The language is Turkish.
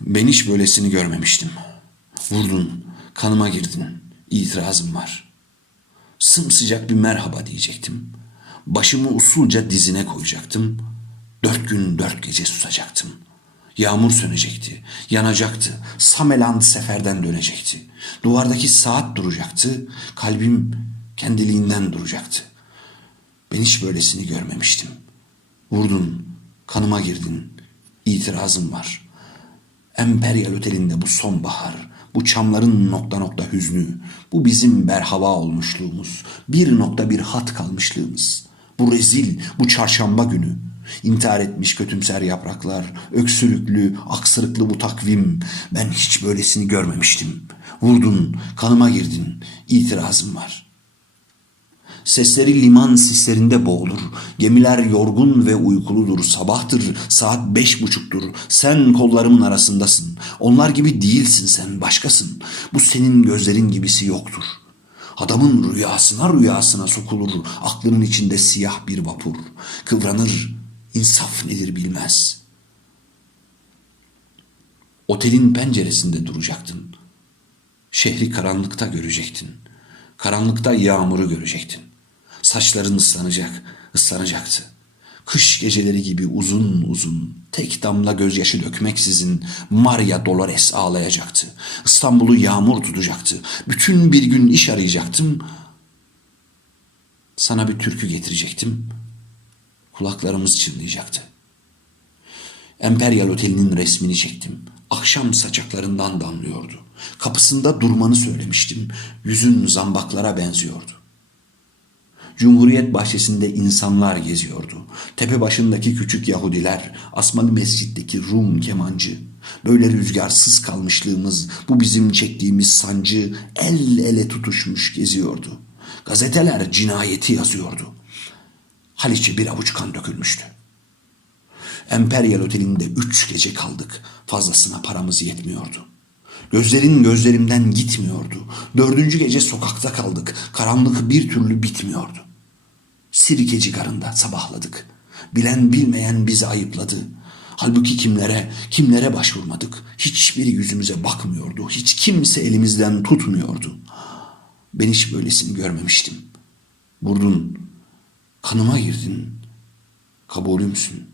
Ben hiç böylesini görmemiştim. Vurdun, kanıma girdin. İtirazım var. Sımsıcak bir merhaba diyecektim. Başımı usulca dizine koyacaktım. Dört gün dört gece susacaktım. Yağmur sönecekti, yanacaktı. Sameland seferden dönecekti. Duvardaki saat duracaktı. Kalbim kendiliğinden duracaktı. Ben hiç böylesini görmemiştim. Vurdun, kanıma girdin. İtirazım var. Emperyal Oteli'nde bu sonbahar, bu çamların nokta nokta hüznü, bu bizim berhava olmuşluğumuz, bir nokta bir hat kalmışlığımız, bu rezil, bu çarşamba günü, intihar etmiş kötümser yapraklar, öksürüklü, aksırıklı bu takvim, ben hiç böylesini görmemiştim. Vurdun, kanıma girdin, itirazım var.'' Sesleri liman sislerinde boğulur. Gemiler yorgun ve uykuludur. Sabahtır, saat beş buçuktur. Sen kollarımın arasındasın. Onlar gibi değilsin sen, başkasın. Bu senin gözlerin gibisi yoktur. Adamın rüyasına rüyasına sokulur. Aklının içinde siyah bir vapur. Kıvranır, insaf nedir bilmez. Otelin penceresinde duracaktın. Şehri karanlıkta görecektin. Karanlıkta yağmuru görecektin. Saçların ıslanacak, ıslanacaktı. Kış geceleri gibi uzun uzun, tek damla gözyaşı dökmeksizin Maria Dolores ağlayacaktı. İstanbul'u yağmur tutacaktı. Bütün bir gün iş arayacaktım. Sana bir türkü getirecektim. Kulaklarımız çınlayacaktı. Emperyal Oteli'nin resmini çektim. Akşam saçaklarından damlıyordu. Kapısında durmanı söylemiştim. Yüzün zambaklara benziyordu. Cumhuriyet bahçesinde insanlar geziyordu. Tepe başındaki küçük Yahudiler, Asmalı Mescid'deki Rum kemancı. Böyle rüzgarsız kalmışlığımız, bu bizim çektiğimiz sancı el ele tutuşmuş geziyordu. Gazeteler cinayeti yazıyordu. Haliç'e bir avuç kan dökülmüştü. Emperyal Oteli'nde üç gece kaldık. Fazlasına paramız yetmiyordu. Gözlerin gözlerimden gitmiyordu. Dördüncü gece sokakta kaldık. Karanlık bir türlü bitmiyordu. Sirkeci garında sabahladık. Bilen bilmeyen bizi ayıpladı. Halbuki kimlere, kimlere başvurmadık. Hiçbiri yüzümüze bakmıyordu. Hiç kimse elimizden tutmuyordu. Ben hiç böylesini görmemiştim. Vurdun, kanıma girdin. Kabulümsün.